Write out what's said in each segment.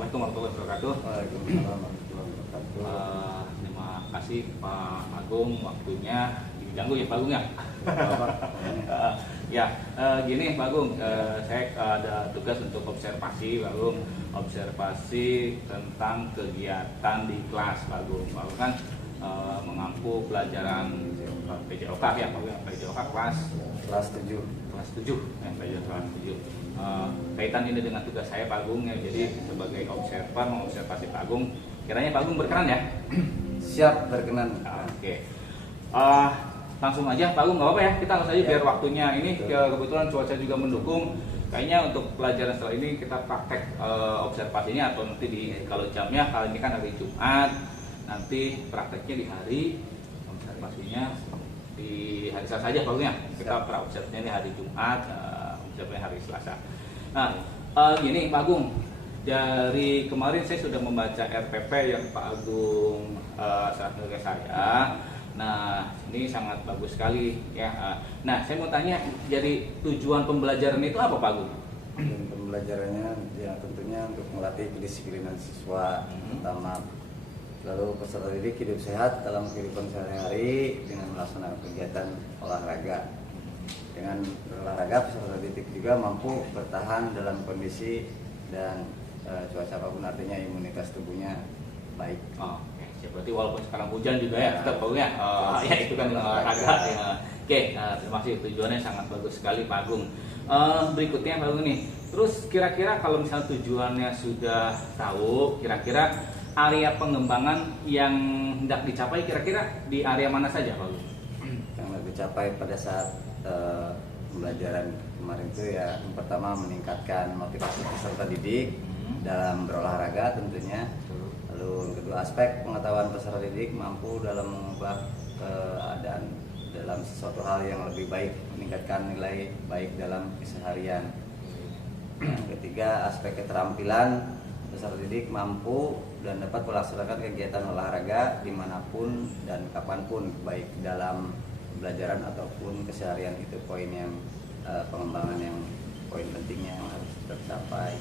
Assalamualaikum warahmatullahi wabarakatuh. Waalaikumsalam warahmatullahi wabarakatuh. Terima kasih Pak Agung waktunya diganggu ya Pak Agung ya. Gini Pak Agung, saya ada tugas untuk observasi Pak Agung, observasi tentang kegiatan di kelas Pak Agung. Pak Agung kan mengampu pelajaran PJOK ya Pak Agung, PJOK Kelas 7. kelas 7 ya, pelajaran kelas 7. Kaitan ini dengan tugas saya Pak Agung ya, jadi sebagai observer mengobservasi Pak Agung, kiranya Pak Agung berkenan ya. Siap, berkenan. Oke. Langsung aja Pak Agung, nggak apa-apa ya, kita langsung aja biar waktunya ini kebetulan cuaca juga mendukung. Kayaknya untuk pelajaran setelah ini kita praktek observasinya atau nanti kalau jamnya kali ini kan hari Jumat, nanti prakteknya di hari observasinya di hari Selasa aja Pak Agung ya. Kita observasinya di hari Jumat, observasinya hari Selasa. Nah, gini Pak Agung, dari kemarin saya sudah membaca RPP yang Pak Agung serahkan ke saya. Nah, ini sangat bagus sekali ya. Nah, saya mau tanya, jadi tujuan pembelajaran itu apa Pak Agung? Pembelajarannya ya tentunya untuk melatih kedisiplinan siswa pertama, lalu peserta didik hidup sehat dalam kehidupan sehari-hari dengan melaksanakan kegiatan olahraga. Dengan berolahraga peserta didik juga mampu bertahan dalam kondisi dan cuaca apapun, artinya imunitas tubuhnya baik. Oke, berarti walaupun sekarang hujan juga ya tetap ya. Ya itu kan olahraga ya. Oke, terima kasih, tujuannya sangat bagus sekali Pak Agung. Berikutnya Pak Agung nih, terus kira-kira kalau misalnya tujuannya sudah tahu, kira-kira area pengembangan yang hendak dicapai kira-kira di area mana saja Pak Agung? Yang dicapai pada saat pembelajaran kemarin itu ya, yang pertama meningkatkan motivasi peserta didik dalam berolahraga tentunya. Lalu yang kedua, aspek pengetahuan peserta didik mampu dalam mengubah keadaan dalam sesuatu hal yang lebih baik, meningkatkan nilai baik dalam keseharian. Yang ketiga, aspek keterampilan peserta didik mampu dan dapat melaksanakan kegiatan olahraga dimanapun dan kapanpun, baik dalam pembelajaran ataupun keseharian. Itu poin yang pengembangan yang poin pentingnya yang harus tercapai.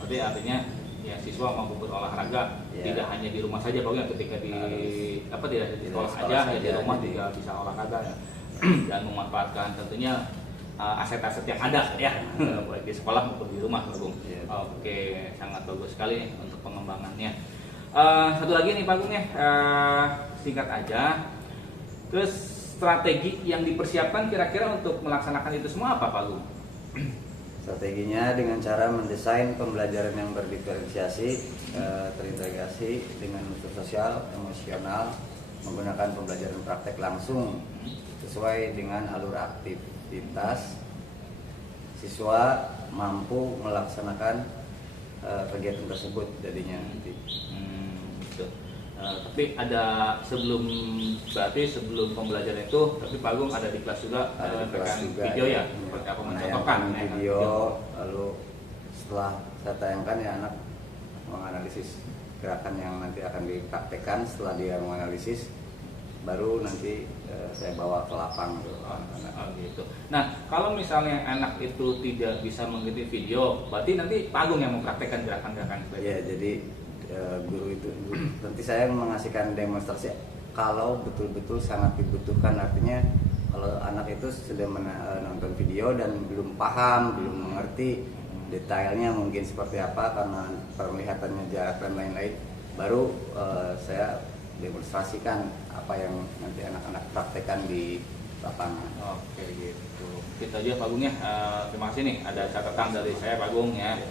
Berarti artinya ya siswa mampu berolahraga tidak hanya di rumah saja Pak Agung, ketika tidak di sekolah aja ya, di rumah juga bisa olahraga ya. Dan memanfaatkan tentunya aset-aset yang ada ya, baik di sekolah maupun di rumah Pak Agung. Oke, sangat bagus sekali nih untuk pengembangannya. Satu lagi nih Pak Agung ya, singkat aja. Terus strategi yang dipersiapkan kira-kira untuk melaksanakan itu semua apa Pak Agung? Strateginya dengan cara mendesain pembelajaran yang berdiferensiasi, terintegrasi dengan unsur sosial, emosional, menggunakan pembelajaran praktek langsung sesuai dengan alur aktivitas. Siswa mampu melaksanakan kegiatan tersebut jadinya nanti. Gitu. Tapi ada sebelum pembelajaran itu, tapi Pak Agung ada di kelas juga, ada di kelas juga, video ya, seperti apa mencontohkan video, lalu setelah saya tayangkan ya anak menganalisis gerakan yang nanti akan dipraktekkan. Setelah dia menganalisis, baru nanti saya bawa ke lapang gitu. Nah, kalau misalnya anak itu tidak bisa mengikuti video, berarti nanti Pak Agung yang mempraktekkan gerakan-gerakan itu. Ya, jadi guru itu nanti saya mengasihkan demonstrasi kalau betul-betul sangat dibutuhkan. Artinya kalau anak itu sudah menonton video dan belum paham, belum mengerti detailnya mungkin seperti apa karena penglihatannya jarak dan lain-lain, baru saya demonstrasikan apa yang nanti anak-anak praktekkan di lapangan. Oke gitu. Kita aja Pak Agung ya. Terima kasih nih, ada catatan dari saya Pak Agung ya,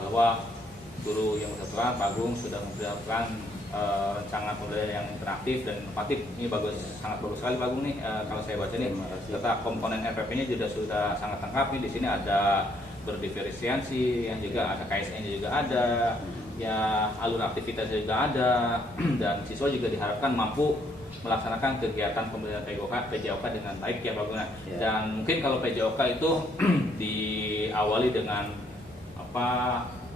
bahwa guru yang bersangkutan Pak Agung sudah mempersiapkan rancangan pembelajaran yang interaktif dan inovatif. Ini sangat bagus sekali Pak Agung nih. Kalau saya baca nih, serta komponen RPP-nya juga sudah sangat lengkap nih. Di sini ada berdiferensiasi, yang juga ada KSN-nya juga ada, ya alur aktivitasnya juga ada, dan siswa juga diharapkan mampu melaksanakan kegiatan pembelajaran PJOK dengan baik ya Pak Agung. Dan mungkin kalau PJOK itu diawali dengan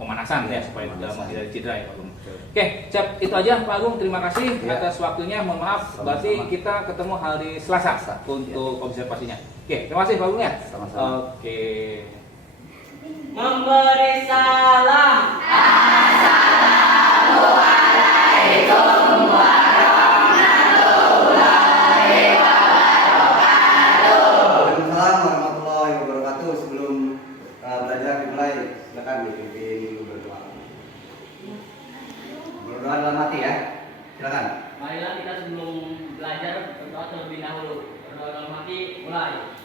pemanasan ya, supaya tidak menghindari cedera ya Pak Agung. Oke, siap, itu aja Pak Agung. Terima kasih atas waktunya. Mohon maaf, berarti kita ketemu hari Selasa untuk observasinya. Oke, terima kasih Pak Agung ya. Sama-sama. Oke. Memberi salam. Waalaikumsalam warahmatullahi wabarakatuh. Sebelum belajar dimulai, silakan dipimpin berdoa. Berdoa dalam hati ya. Silakan. Marilah kita sebelum belajar berdoa terlebih dahulu. Berdoa dalam hati, mulai.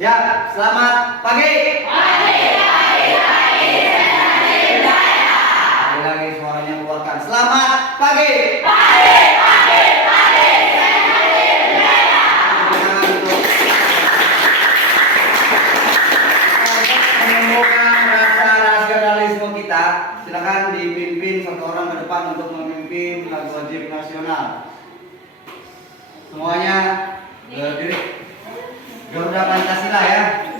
Ya, selamat pagi. Sekali lagi suaranya keluarkan. Selamat pagi. Menemukan rasa nasionalisme kita, silakan dipimpin satu orang ke depan untuk memimpin lagu wajib nasional. Semuanya berdiri. Garuda Pancasila ya.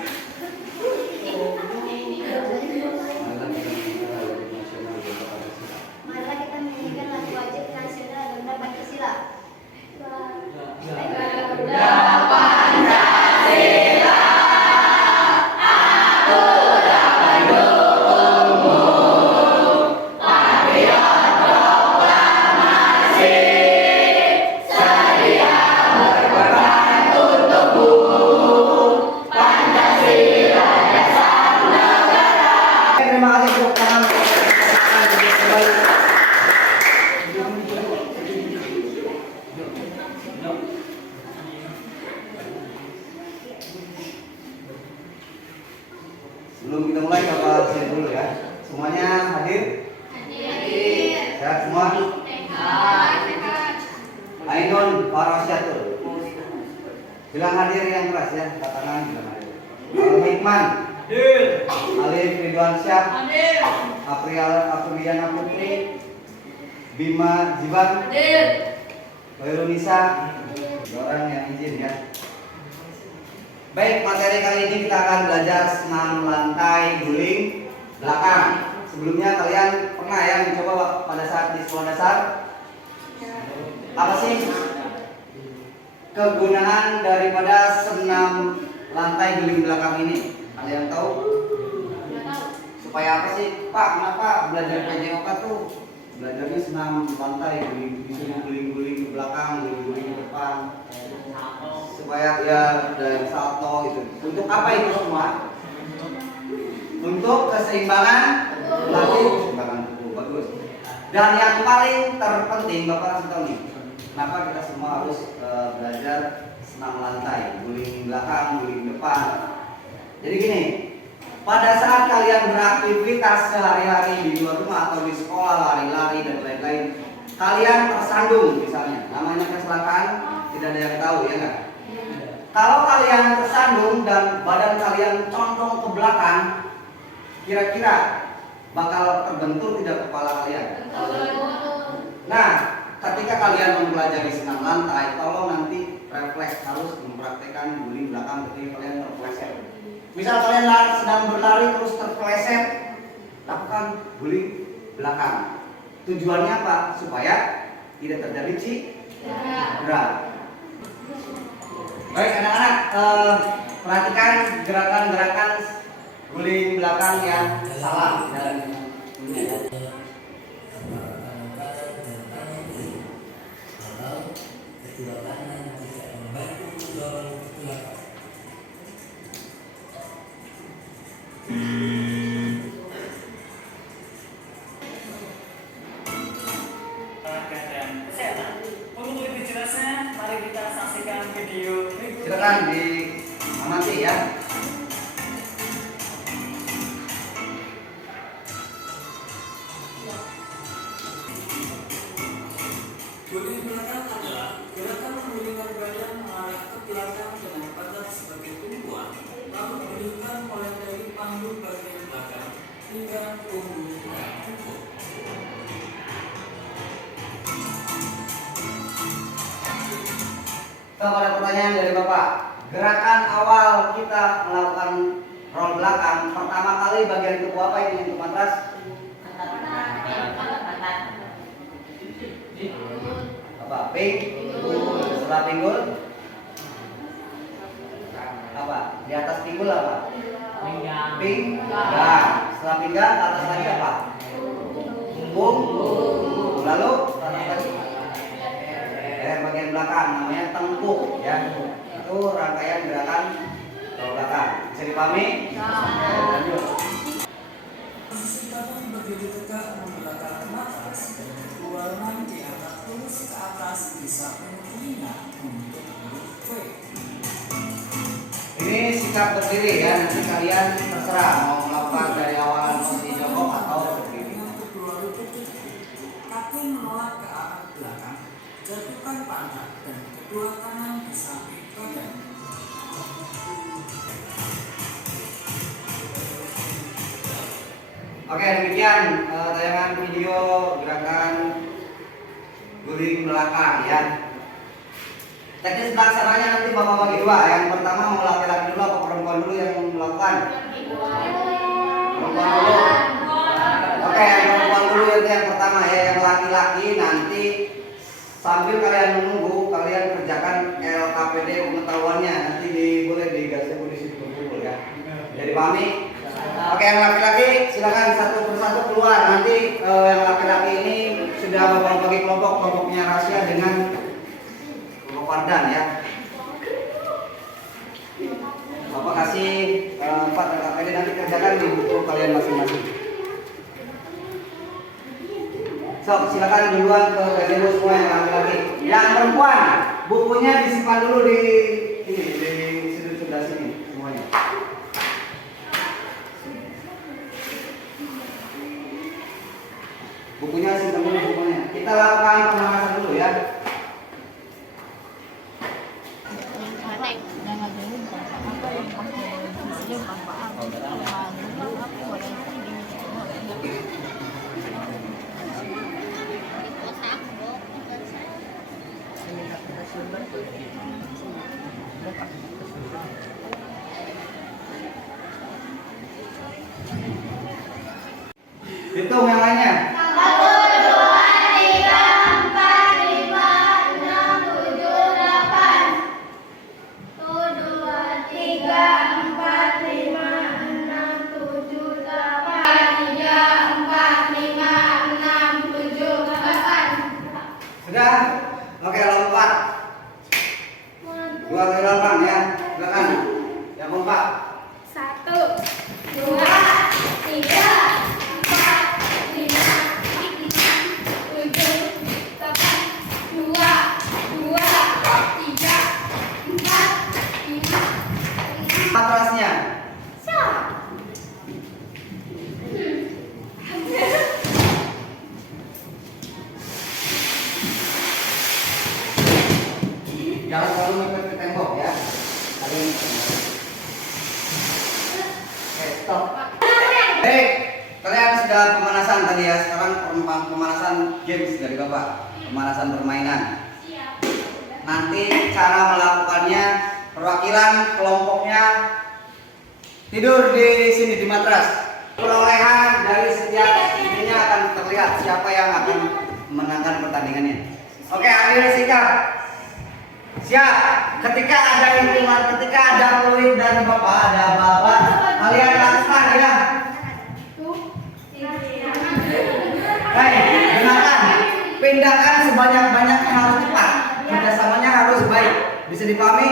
Marilah kita menyanyikan lagu wajib nasional Garuda Pancasila. Garuda Pancasila. Terima kasih tepuk tangan untuk kembali. Sebelum kita mulai, Bapak cek dulu ya. Semuanya hadir? Sehat semua? Ainun Parasyatul. Bilang hadir yang keras ya, angkat tangan bilang hadir. Hikman. Alif Ridwansyah. Apriliana Putri. Bima Jiban. Khairunisa. Orang yang izin ya. Baik, materi kali ini kita akan belajar senam lantai guling belakang. Sebelumnya kalian pernah ya mencoba pada saat di sekolah dasar? Apa sih kegunaan daripada senam lantai guling belakang ini? Ada yang tahu? Supaya apa sih? Pak, kenapa belajar PJOK tuh belajarnya senam lantai guling, disuruh guling-guling ke belakang, guling-guling ke depan, supaya ya dari salto gitu. Untuk apa itu semua? Untuk keseimbangan latih, keseimbangan tubuh. Bagus. Dan yang paling terpenting Bapak kasih tahu nih, kenapa kita semua harus belajar senam lantai, guling belakang, guling depan. Jadi gini, pada saat kalian beraktivitas sehari-hari di luar rumah atau di sekolah, lari-lari dan lain-lain, kalian tersandung misalnya, namanya kecelakaan, tidak ada yang tahu ya nggak? Kalau kalian tersandung dan badan kalian condong ke belakang, kira-kira bakal terbentur tidak kepala kalian? Nah, ketika kalian mempelajari senam lantai, tolong nanti refleks harus mempraktekkan guling belakang ketika kalian terpeleset. Misal kalian sedang berlari terus terpeleset, lakukan guling belakang. Tujuannya apa? Supaya tidak terjadi cedera. Baik anak-anak, perhatikan gerakan-gerakan guling belakang yang salah dalam ini. Untuk lebih jelasnya, mari kita saksikan video berikut. Silakan diamati ya. Guling belakang adalah gerakan mengulingkan badan mengarah ke belakang dengan pantat sebagai tumpuan, lalu gulingkan mulai dari panggung bagian belakang hingga punggung dan punggung. Kepada pertanyaan dari Bapak, gerakan awal kita melakukan roll belakang pertama kali bagian tubuh apa ini untuk matras? Apa? Setelah pinggul? Apa? Di atas pinggul apa? Pinggang. Setelah pinggang, ke atas lagi apa? Punggung. Lalu ke atas lagi bagian belakang namanya tengkuk ya. Itu rangkaian gerakan ke belakang. Bisa dipahami? Lanjut. Posisi badan berdiri tegak menggunakan matras dan kedua lengan diangkat lurus ke atas di samping telinga untuk huruf V. Ini sikap berdiri ya. Nanti kalian terserah mau melakukan dari awalan posisi jongkok atau berdiri. Dengan kedua lutut tegak, kaki menolak ke arah belakang, jatuhkan pantat dan kedua tangan di samping badan. Oke, demikian tayangan video gerakan guling belakang ya. Teknis pelaksananya nanti Bapak bagi dua. Yang pertama mau laki-laki dulu apa perempuan dulu yang melakukan? Perempuan dulu. Oke, yang perempuan dulu itu yang pertama ya. Yang laki-laki nanti sambil kalian menunggu kalian kerjakan LKPD pengetahuannya. Nanti boleh digasih polisi kumpul ya. Jadi pahami? Oke, yang laki-laki silakan satu persatu keluar. Nanti yang laki-laki ini sudah Bapak bagi kelompoknya rahasia dengan kelompok Wardan ya. Bapak kasih 4 LKPD, nanti kerjakan di buku kalian masing-masing. So, silakan duluan ke gazebo semua yang laki-laki. Yang perempuan, bukunya disimpan dulu di ini, di sudut sebelah sini semuanya. Bukunya simpan dulu semuanya. Kita lakukan pemanasan dulu ya. Hitung yang lainnya. 1, 2, 3, 4, 5, 6, 7, 8. Sudah? Oke, lompat. 2 kali lompat ya. Silakan. Yang lompat. 1, 2, 3, 4, 5, 6, 7, 8, 2, 3, 4, 5. Matrasnya. Jangan selalu mepet ke tembok ya. Kalian. Oke, stop. Baik, kalian sudah pemanasan tadi ya. Sekarang pemanasan games dari Bapak. Pemanasan permainan. Nanti cara melakukannya, perwakilan kelompoknya tidur di sini di matras. Perolehan dari setiap ininya akan terlihat siapa yang akan memenangkan pertandingannya. Oke, ambil sikap. Siap. Ketika ada hitungan, ketika ada peluit dari Bapak, ada Bapak, kalian lakukan ya. Baik, dengarkan. Pindahkan sebanyak-banyaknya, harus cepat. Kerjasamanya harus baik. Bisa dipahami?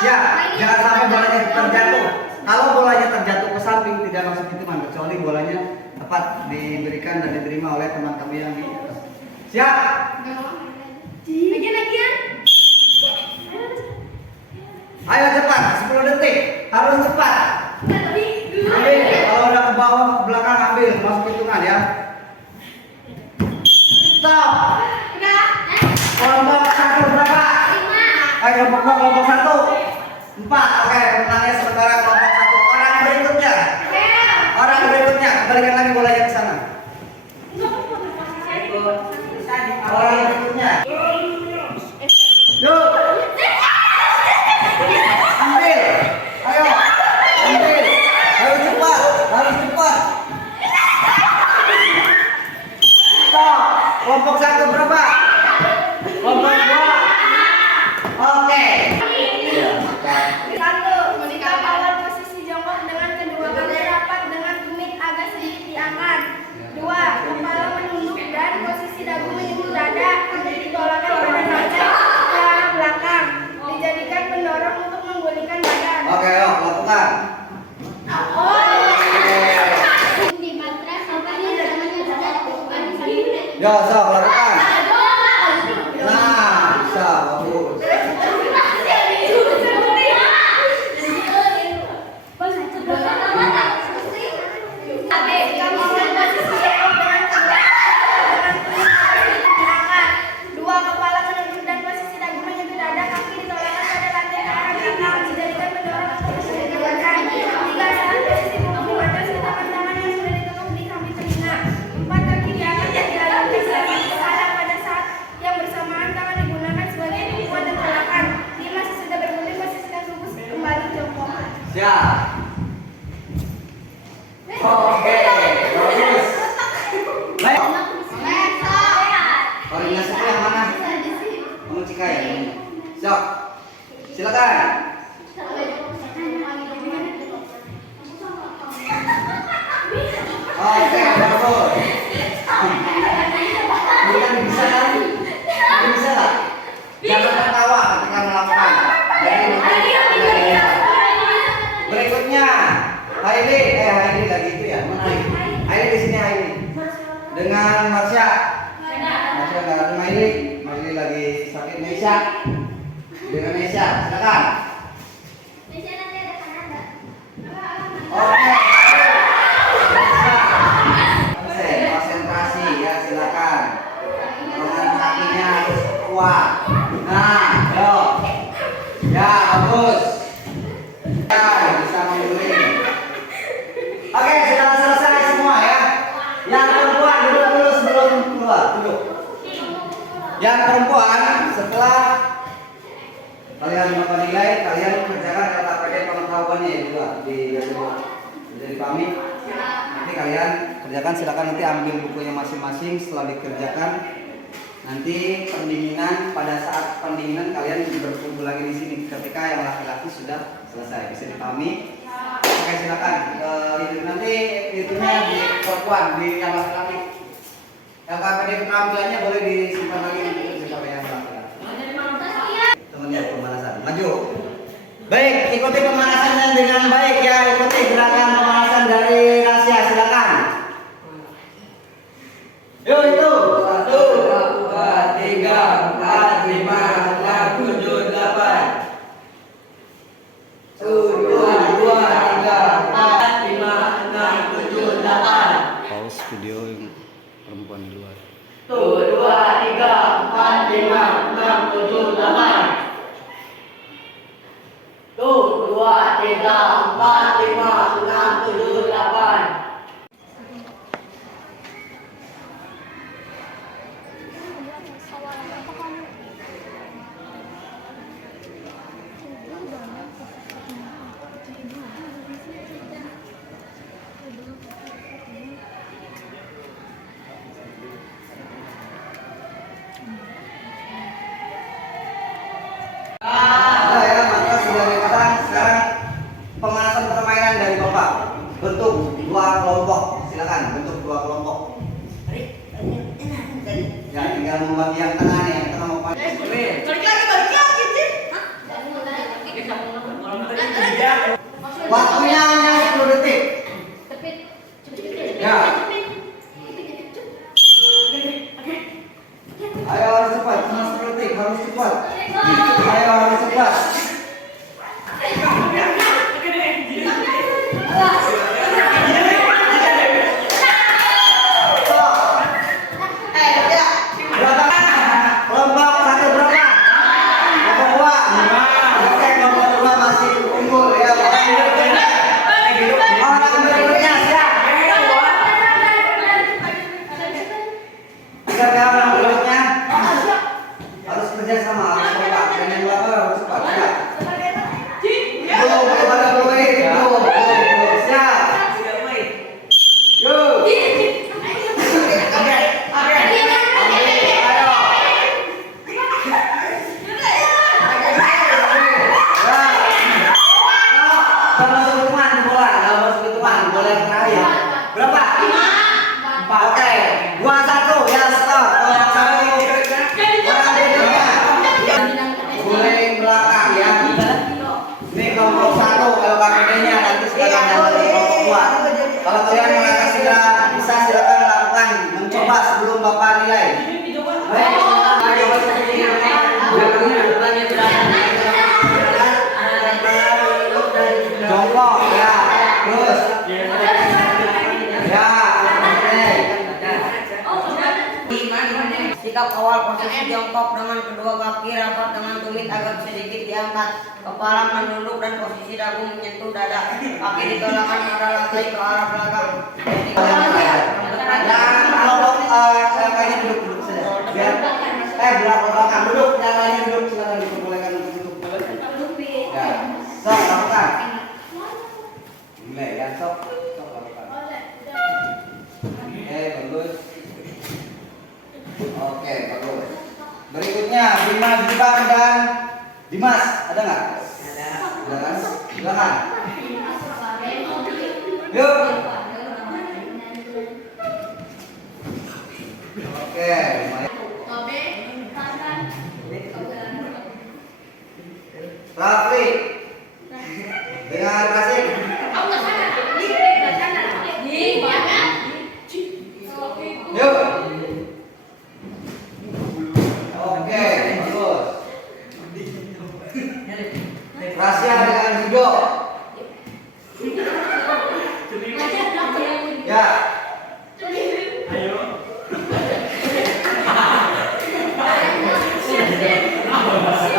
Siap. Jangan sampai bolanya terjatuh. Kalau bolanya terjatuh ke samping tidak masuk hitungan, kecuali bolanya tepat diberikan dan diterima oleh teman kami yang di atas. Siap. Lagian. Ayo cepat, 10 detik. Harus cepat. Ambil, kalau udah ke bawah, ke belakang ambil, masuk hitungan ya. Stop. Kelompok 1 berapa? 5. Kelompok 1 4. Oke, pemenangnya sementara kelompok 1. Orang berikutnya. Kembalikan lagi bolanya ke sana. Orang berikutnya. Yuk. Ambil. Ayo. Ambil. Harus cepat. Stop. Kelompok 1 berapa? Kelompok 2. Oke. Satu, menikah awal posisi jongkok dengan kedua Sok. Silakan. Oke, bagus. Bukan bisa kan? Bisa lah. Jangan tertawa ketika melakukan. Berikutnya, Haili lagi itu ya. Haili di sini Haili. Dengan Marsha. Marsha nggak ada Haili lagi sakit Nesha. Dengan Nesha, silakan. Oke. Konsentrasi ya, silakan. Tangan kakinya harus kuat. Nah, yo. Ya, bagus. Ya, bisa menguling. Oke, sudah selesai semua ya. Yang perempuan duduk dulu sebelum keluar, duduk. Yang perempuan setelah kalian dapat nilai, kalian kerjakan LKPD pengetahuannya ya juga di pamit. Nanti kalian kerjakan, silakan nanti ambil bukunya masing-masing. Setelah dikerjakan, nanti pendinginan, pada saat pendinginan kalian berkumpul lagi di sini. Ketika yang laki-laki sudah selesai, bisa dipahami. Oke, silakan. Nanti itunya di perempuan, di yang laki-laki. LKPD keterampilannya boleh disimpan lagi nanti sampai yang laki-laki. Temennya pemanasan, maju. Baik, ikuti pemanasannya dengan baik ya. Ikuti gerakan pemanasan dari Rasya, silakan. Yuk itu. 1, 2, 3, 4, 5, 6, 7, 8. 1, 2, 3, 4, 5, 6, 7, 8. Pause video yang perempuan di luar. 1, 2, 3, 4, 5, 6, 7, 8. 1, 2, 3, 4, 5, 6, 7, 8. Nah, ya, maka sudah dipasang. Sekarang pemanasan permainan dari Bapak. Bentuk 2 kelompok. Silakan bentuk 2 kelompok. Ya, tinggal membagi yang tengah nih, yang tengah mau pakai. Waktunya hanya 10 detik. Ya. Ayo harus cepat, cuma 10 detik, harus cepat. Ayo harus cepat. Kelompok 1 berapa? Kelompok 2. Oke, kelompok 2 masih unggul ya. Orang berikutnya siap. Siap ya, orang berikutnya. Harus kerja sama, harus kompak. Dan yang belakang harus cepat. Siap. Belum ada mulai. Belum. Siap. Yuk. Berapa? 4. Oke, 2-1 ya, stop. Kelompok 1. Orang berikutnya. Boleh belakang ya. Ini kelompok 1 LKPD-nya, nanti silakan dari kelompok 2. Kalau kalian merasa segera bisa, silakan lakukan mencoba sebelum Bapak nilai. Baik. Jongkok ya. Terus. Ya. Sikap awal posisi jongkok dengan kedua kaki rapat dengan tumit agak sedikit diangkat, kepala menunduk dan posisi dagu menyentuh dada, kaki ditolakkan pada lantai ke arah belakang. Dan kelompok kayaknya duduk saja. Biar belakang duduk, yang lainnya duduk, silakan diperbolehkan untuk duduk. Ya. Sok lakukan. Mulai ya, sok lakukan. Oke, bagus. Oke, bagus. Berikutnya Bima Jibang dan Dimas, ada nggak? Silakan. Silakan. Yuk. Oke. Rafli. Dengan kasih. Yuk. Oke, bagus. Rahasia dengan Hugo. Ya.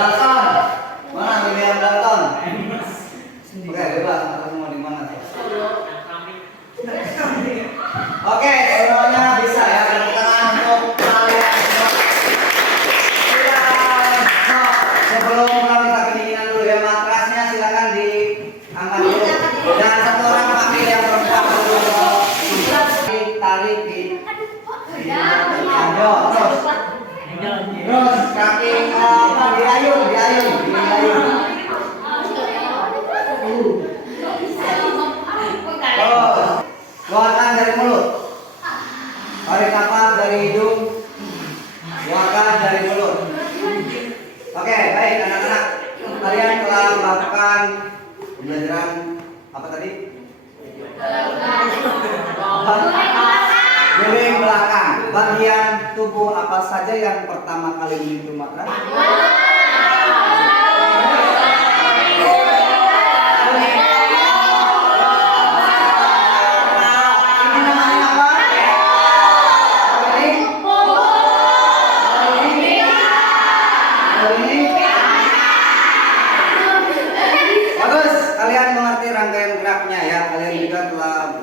Dalton. Mana William Dalton? Oke, bebas. Atau mau di mana? Oke, semuanya bisa ya. Tepuk tangan untuk kalian semua. Silakan. Sebelum kita minta pendinginan dulu ya, matrasnya silakan diangkat dulu. Dan satu orang pakai yang perempuan dulu. Tarik di ayo terus kaki diayun. Keluarkan dari mulut. Tarik nafas dari hidung. Keluarkan dari mulut. Oke, baik anak-anak. Kalian telah melakukan pembelajaran apa tadi? Guling belakang. Bagian tubuh apa saja yang pertama kali menyentuh matras? Bagus, kalian mengerti rangkaian geraknya ya. Kalian juga telah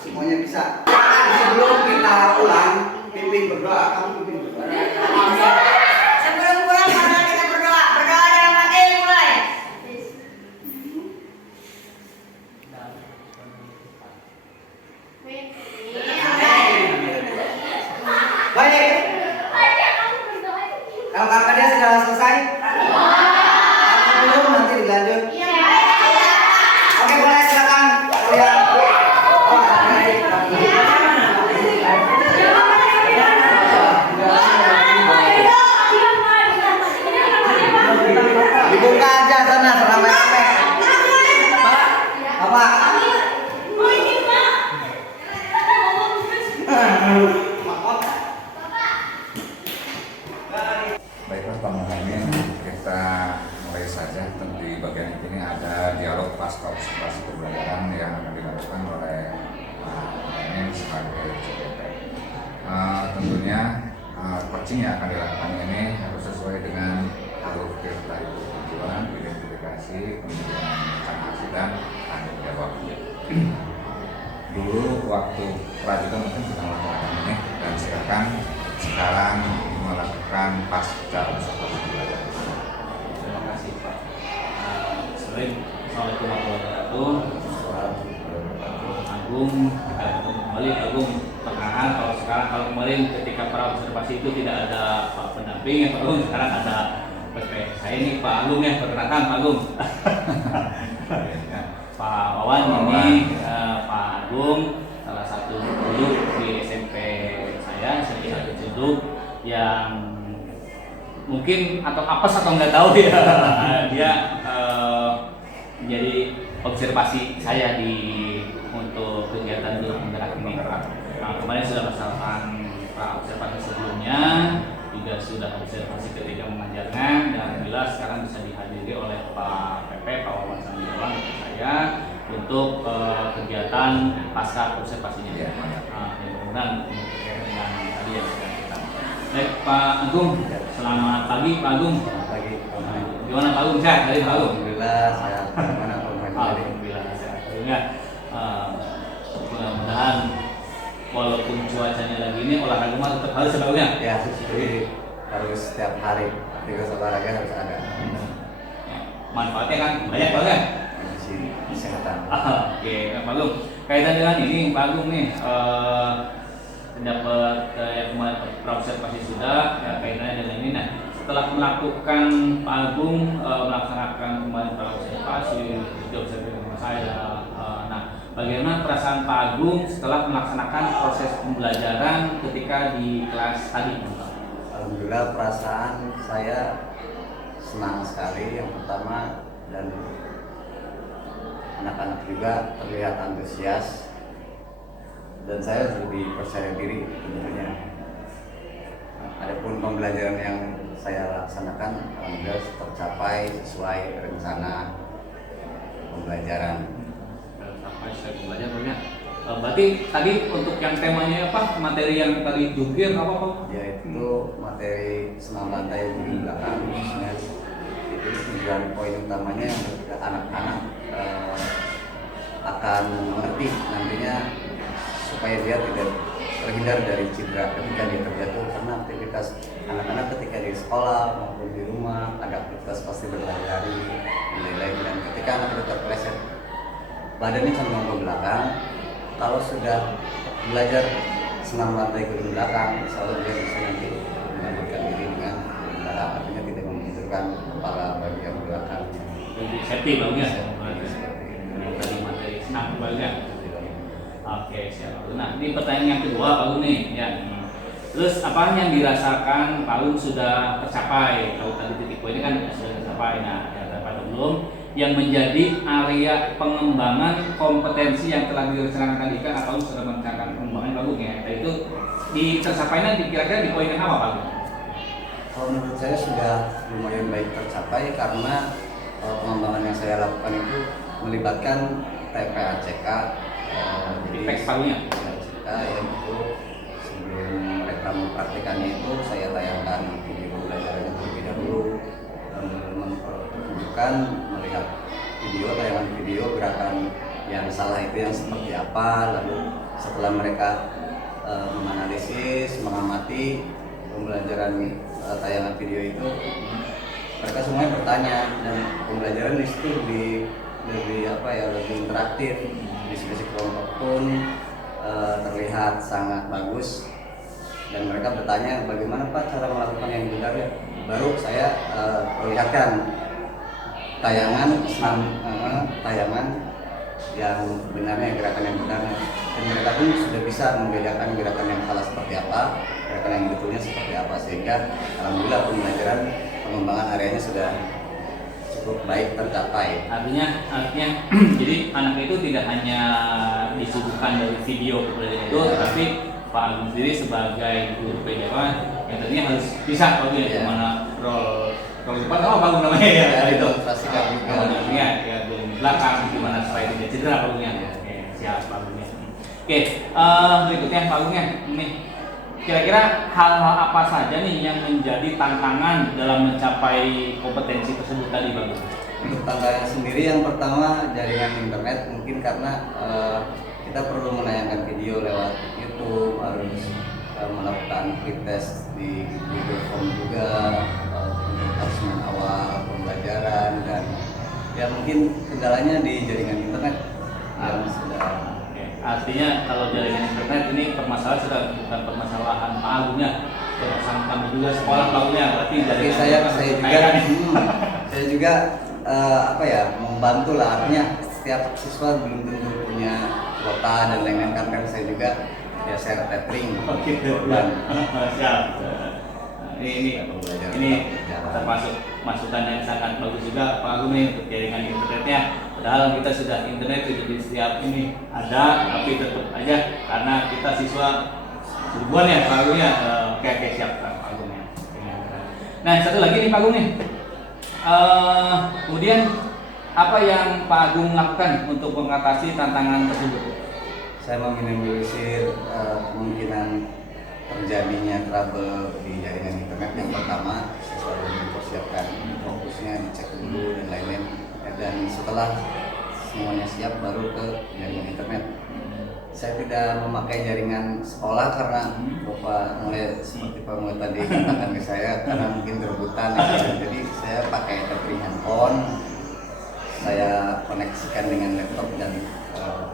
semuanya bisa. Sebelum kita pulang, pimpin berdoa. Kamu pimpin berdoa. Sebelum pulang marilah kita berdoa. Berdoa dalam hati mulai. Baik. Kalau kakaknya sudah selesai? Belum, nanti dilanjut. Oke, boleh silakan kalian. Oh, dibuka aja sana ramai-ramai. Apa? Baiklah Pak Muhammad, kita mulai saja. Di bagian ini ada dialog pasca observasi pembelajaran yang akan dilakukan oleh Pak Muhammad sebagai CPT. Tentunya coaching yang akan dilakukan ini harus sesuai dengan alur kita itu tujuan, identifikasi, kemudian transaksi dan tanggung jawab. Dulu waktu prajurit mungkin sudah melakukan ini dan silakan sekarang melakukan pasca observasi pembelajaran. Terima kasih Pak. Assalamualaikum warahmatullahi wabarakatuh. Agung, kita ketemu kembali. Agung perkenalkan kalau kemarin ketika para observasi itu tidak ada Pak pendamping ya Pak Agung, sekarang ada PP. Saya ini Pak Agung ya, perkenalkan Pak Agung. Pak Wawan ini Pak Agung, salah satu guru di SMP saya, SMP 1 Cuduk yang mungkin atau apes atau nggak tahu ya dia menjadi observasi saya untuk kegiatan guru penggerak ini. Kemarin sudah melaksanakan observasi sebelumnya, juga sudah observasi ketika mengajarkan, dan alhamdulillah sekarang bisa dihadiri oleh Pak PP, Pak Wawan Sandiawan dan saya untuk kegiatan pasca observasinya. Mudah-mudahan dengan tadi yang sudah kita. Baik Pak Agung, selamat pagi Pak Agung. Pagi. Gimana Pak Agung? Sehat dari Pak Agung? Alhamdulillah sehat. Bagaimana Pak Muhammad? Alhamdulillah sehat. Mudah-mudahan walaupun cuacanya lagi ini olahraga mah tetap harus sebagusnya. Ya, seperti harus setiap hari aktivitas olahraga harus ada. Manfaatnya kan banyak banget. Di kesehatan. Oke, Pak Agung. Kaitan dengan ini Pak Agung nih dapat yang kemarin observasi sudah ya, kaitannya dengan ini. Nah, setelah melakukan Pak Agung melaksanakan kemarin para observasi, juga observasi sama saya. Nah, bagaimana perasaan Pak Agung setelah melaksanakan proses pembelajaran ketika di kelas tadi? Alhamdulillah perasaan saya senang sekali yang pertama, dan anak-anak juga terlihat antusias dan saya lebih percaya diri tentunya. Adapun pembelajaran yang saya laksanakan alhamdulillah tercapai sesuai rencana pembelajaran. Sampai saya belajar banyak. Berarti tadi untuk yang temanya apa? Materi yang tadi jukir apa Pak? Yaitu materi senam lantai di belakang. Khususnya itu tujuan poin utamanya yang anak-anak akan mengerti nantinya supaya dia tidak terhindar dari cedera ketika dia terjatuh, karena aktivitas anak-anak ketika di sekolah maupun di rumah ada aktivitas pasti berlari-lari dan lain-lain, dan ketika anak itu terpeleset badannya condong ke belakang, kalau sudah belajar senam lantai ke belakang, selalu dia bisa nanti menyelamatkan diri dengan belakang, artinya tidak membenturkan kepala bagian belakang. Jadi safety bagusnya. Tadi materi senam bagusnya. Oke, siap. Nah, ini pertanyaan yang kedua Pak Agung nih, ya. Terus apa yang dirasakan Pak Agung sudah tercapai? Kalau tadi titik poinnya kan sudah tercapai. Nah, yang tercapai belum? Yang menjadi area pengembangan kompetensi yang telah direncanakan tadi kan Pak Agung sudah merencanakan pengembangan Pak Agung ya. Nah, itu tercapainya kira-kira di poin yang apa Pak Agung? Kalau menurut saya sudah lumayan baik tercapai karena pengembangan yang saya lakukan itu melibatkan TPACK. Jadi Teks Pak-nya yang itu sebelum mereka mempraktikannya itu saya tayangkan video belajarannya terlebih dahulu dan menunjukkan melihat tayangan video gerakan yang salah itu yang seperti apa, lalu setelah mereka menganalisis, mengamati pembelajaran tayangan video itu, mereka semuanya bertanya dan pembelajaran di situ lebih interaktif. Diskusi kelompok pun terlihat sangat bagus dan mereka bertanya bagaimana Pak cara melakukan yang benar ya. Baru saya perlihatkan tayangan yang benarnya, gerakan yang benarnya, dan mereka pun sudah bisa membedakan gerakan yang salah seperti apa, gerakan yang betulnya seperti apa, sehingga alhamdulillah pembelajaran pengembangan areanya sudah cukup baik tercapai. Artinya jadi anak itu tidak hanya disuguhkan dari video pembelajaran itu, tapi Pak Agung sendiri sebagai guru PJWA yang tentunya harus bisa Pak Agung ya, mana role depan Pak Agung namanya ya, itu pastikan juga ya di belakang gimana supaya tidak cedera Pak Agung ya. Oke, siap Pak Agung ya. Oke, berikutnya Pak Agung ya, ini kira-kira hal-hal apa saja nih yang menjadi tantangan dalam mencapai kompetensi tersebut tadi Bang? Untuk tantangan sendiri yang pertama jaringan internet, mungkin karena kita perlu menayangkan video lewat YouTube, harus melakukan pretest di Google Form juga untuk asesmen awal pembelajaran, dan ya mungkin kendalanya di jaringan internet yang sudah. Artinya kalau jaringan internet ini permasalahan sudah bukan permasalahan Pak Agungnya, permasalahan kami juga sekolah Pak Agungnya. Berarti dari saya juga membantu lah, artinya setiap siswa belum tentu punya kuota dan lain-lain, kan saya juga ya share tethering. Siap. Ini termasuk masukan yang sangat bagus juga Pak Agung nih untuk jaringan internetnya. Padahal kita sudah internet sudah di setiap ini ada, tapi tetap aja karena kita siswa ribuan ya Pak Agung ya. Oke, siap Pak Agung ya. Nah, satu lagi nih Pak Agung nih. Kemudian apa yang Pak Agung lakukan untuk mengatasi tantangan tersebut? Saya meminimalisir kemungkinan terjadinya trouble di jaringan internet. Yang pertama, saya selalu mempersiapkan fokusnya, dicek dulu dan lain-lain, dan setelah semuanya siap baru ke jaringan internet. Saya tidak memakai jaringan sekolah karena Bapak seperti Pak mulai tadi katakan ke saya, karena mungkin rebutan ya. Jadi saya pakai tethering handphone, saya koneksikan dengan laptop dan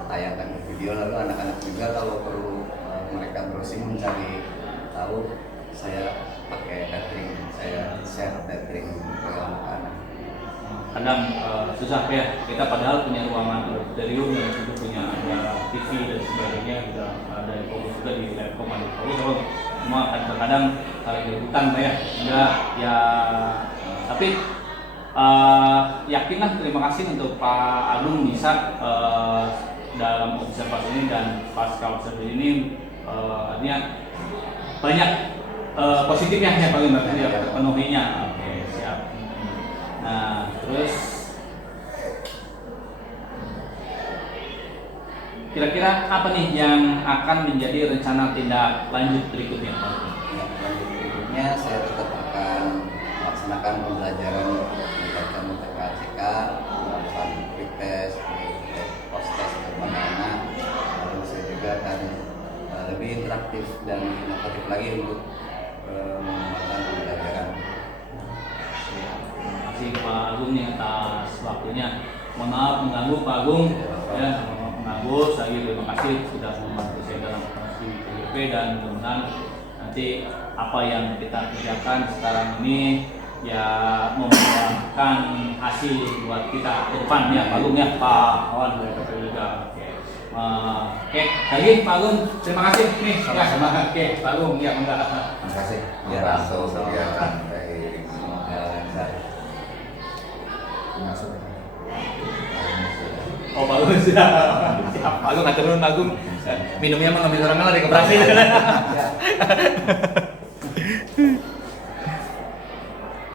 tayangkan video, lalu anak-anak juga kalau perlu mereka browsing mencari tahu, saya pakai tethering, saya share kadang-kadang susah ya. Kita padahal punya ruangan auditorium yang itu punya ada TV dan sebagainya, juga ada yang fokus juga di laptop ada fokus, cuma kadang-kadang saling berebutan ya. Enggak ya, tapi yakinlah, terima kasih untuk Pak Agung bisa dalam observasi ini dan pasca observasi ini artinya banyak positifnya ya Pak Agung, ya terpenuhinya. Oke, siap. Nah, terus kira-kira apa nih yang akan menjadi rencana tindak lanjut berikutnya? Ya, lanjut berikutnya saya tetap akan melaksanakan pembelajaran meningkatkan TKCK, melakukan pretest, post test kepada anak. Lalu saya juga akan lebih interaktif dan inovatif lagi untuk mengembangkan pembelajaran. Terima kasih Pak Agung nih atas waktunya. Mohon maaf mengganggu Pak Agung, ya, mengganggu. Saya terima kasih sudah membantu saya dalam operasi PGP, dan mudah-mudahan nanti apa yang kita kerjakan sekarang ini ya membuahkan hasil buat kita ke depan ya Pak Agung ya, Pak Awan dari KPU juga. Oke, lagi Pak Agung, terima kasih nih. Ya, oke Pak Agung, ya enggak. Terima kasih Ya, membantu sama-sama. kegiatan dari Semoga lancar. masuk. Oh bagus ya. Siap, Pak Agung, ngatur nuhun Pak Agung. Minumnya mah ngambil orang lah di koperasi.